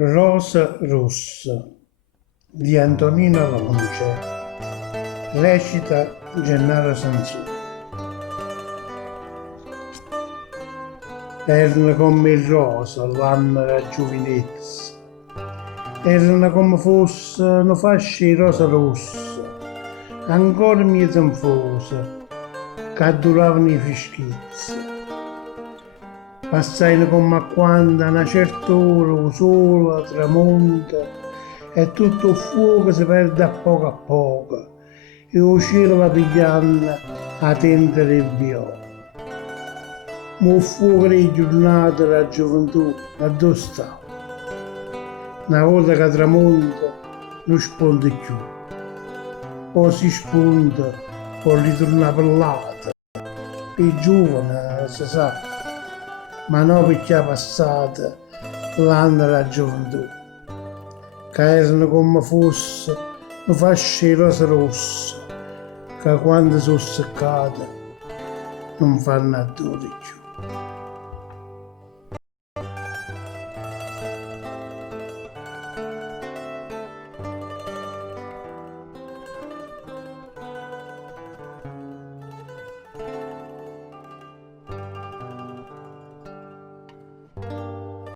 Rosa rossa di Antonino Lonce, recita Gennaro Sanzoni. Erano come il rosa l'anno della giovinezza, erano come fosse una fascia di rosa rossa, ancora mia zinfosa, che duravano i fischizzi. Passai come a quando a una certa ora il sole tramonta e tutto il fuoco si perde a poco e il cielo va pigliando a tenda del viola. Ma il fuoco delle giornate della gioventù a dove sta? Una volta che tramonta non sponda più, o si spunta o ritorna pellata. I giovani, si sa, ma non perché è passata l'anno della gioventù, che erano come fosse una fascia di rosa rossa, che quando sono seccate non fanno a dure più.